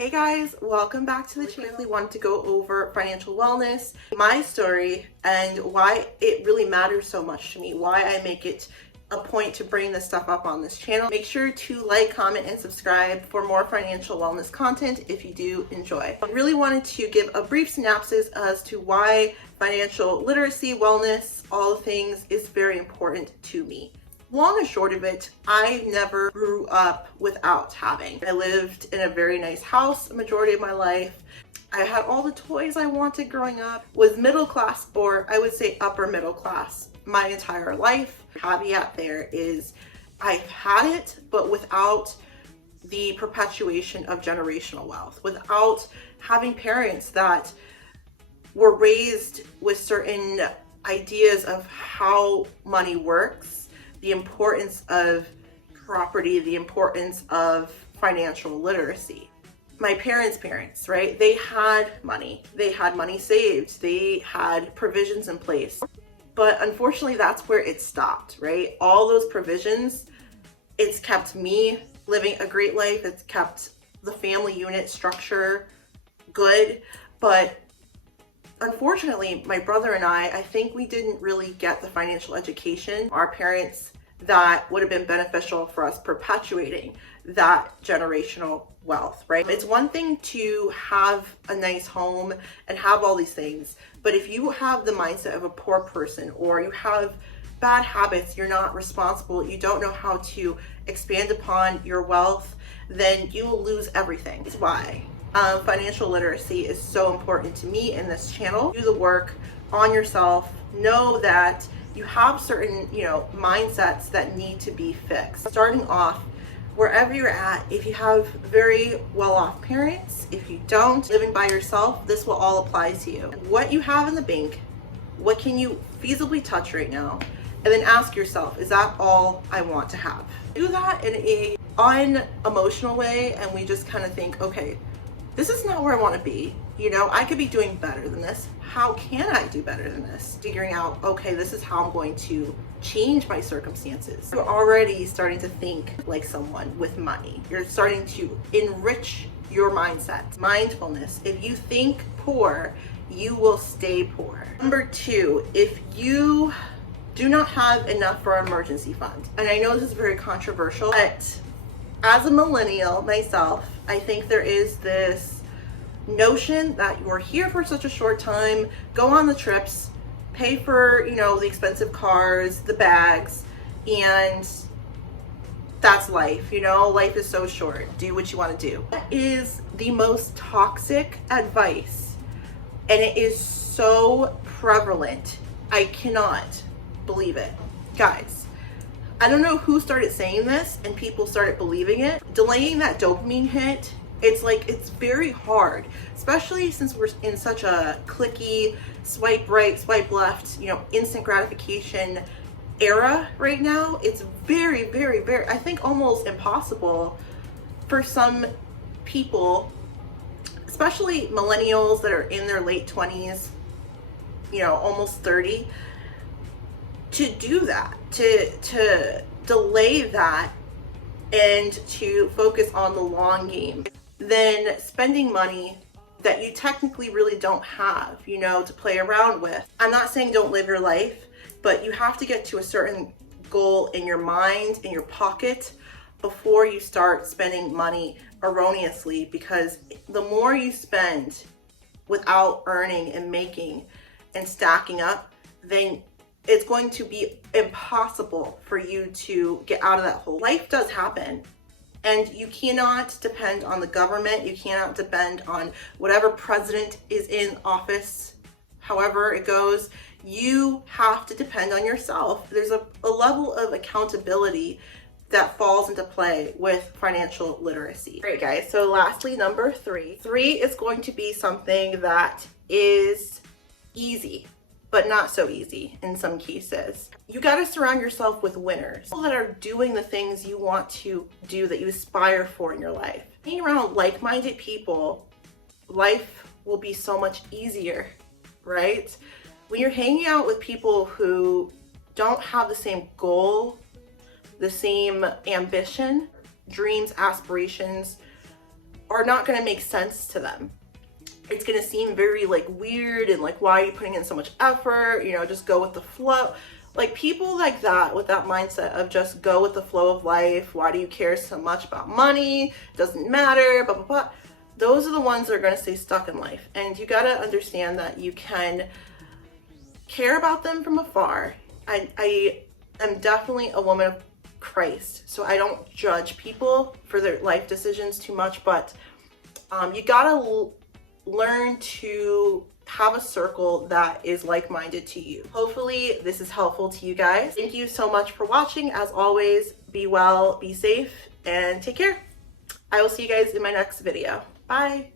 Hey guys, welcome back to the channel. I wanted to go over financial wellness, my story, and why it really matters so much to me, why I make it a point to bring this stuff up on this channel. Make sure to like, comment, and subscribe for more financial wellness content if you do enjoy. I really wanted to give a brief synopsis as to why financial literacy, wellness, all the things is very important to me. Long and short of it, I never grew up without having. I lived in a very nice house the majority of my life. I had all the toys I wanted growing up, was middle class, or I would say upper middle class, my entire life. Caveat there is I've had it, but without the perpetuation of generational wealth, without having parents that were raised with certain ideas of how money works, the importance of property, the importance of financial literacy. My parents, right? They had money saved, they had provisions in place. But unfortunately, that's where it stopped, right? All those provisions, it's kept me living a great life, it's kept the family unit structure good, but unfortunately, my brother and I think we didn't really get the financial education, our parents, that would have been beneficial for us perpetuating that generational wealth, right? It's one thing to have a nice home and have all these things, but if you have the mindset of a poor person or you have bad habits, you're not responsible, you don't know how to expand upon your wealth, then you will lose everything. That's why financial literacy is so important to me in this channel. Do the work on yourself. Know that you have certain, mindsets that need to be fixed. Starting off, wherever you're at, if you have very well-off parents, if you don't, living by yourself, this will all apply to you. What you have in the bank, what can you feasibly touch right now? And then ask yourself, is that all I want to have? Do that in a unemotional way, and we just kind of think, okay, this is not where I want to be. I could be doing better than this. How can I do better than this? Figuring out, okay, this is how I'm going to change my circumstances. You're already starting to think like someone with money. You're starting to enrich your mindset. Mindfulness. If you think poor, you will stay poor. Number two, if you do not have enough for an emergency fund, and I know this is very controversial, but as a millennial myself, I think there is this notion that you're here for such a short time, go on the trips, pay for, the expensive cars, the bags, and that's life. Life is so short. Do what you want to do. That is the most toxic advice, and it is so prevalent. I cannot believe it. Guys, I don't know who started saying this and people started believing it. Delaying that dopamine hit, it's very hard, especially since we're in such a clicky, swipe right, swipe left, instant gratification era right now. It's very, very, very, I think almost impossible for some people, especially millennials that are in their late 20s, almost 30, to do that, to delay that and to focus on the long game, then spending money that you technically really don't have, to play around with. I'm not saying don't live your life, but you have to get to a certain goal in your mind, in your pocket, before you start spending money erroneously, because the more you spend without earning and making and stacking up, then it's going to be impossible for you to get out of that hole. Life does happen, and you cannot depend on the government. You cannot depend on whatever president is in office, however it goes. You have to depend on yourself. There's a level of accountability that falls into play with financial literacy. All right, guys, so lastly, number three. Three is going to be something that is easy, but not so easy in some cases. You got to surround yourself with winners, people that are doing the things you want to do, that you aspire for in your life. Being around like-minded people, life will be so much easier, right? When you're hanging out with people who don't have the same goal, the same ambition, dreams, aspirations, are not going to make sense to them. It's going to seem very like weird and like, why are you putting in so much effort? You know, just go with the flow. Like people like that, with that mindset of just go with the flow of life. Why do you care so much about money? Doesn't matter, blah, blah, blah. Those are the ones that are going to stay stuck in life. And you got to understand that you can care about them from afar. I am definitely a woman of Christ, so I don't judge people for their life decisions too much, but you gotta learn to have a circle that is like-minded to you. Hopefully this is helpful to you guys. Thank you so much for watching. As always, be well, be safe, and take care. I will see you guys in my next video. Bye.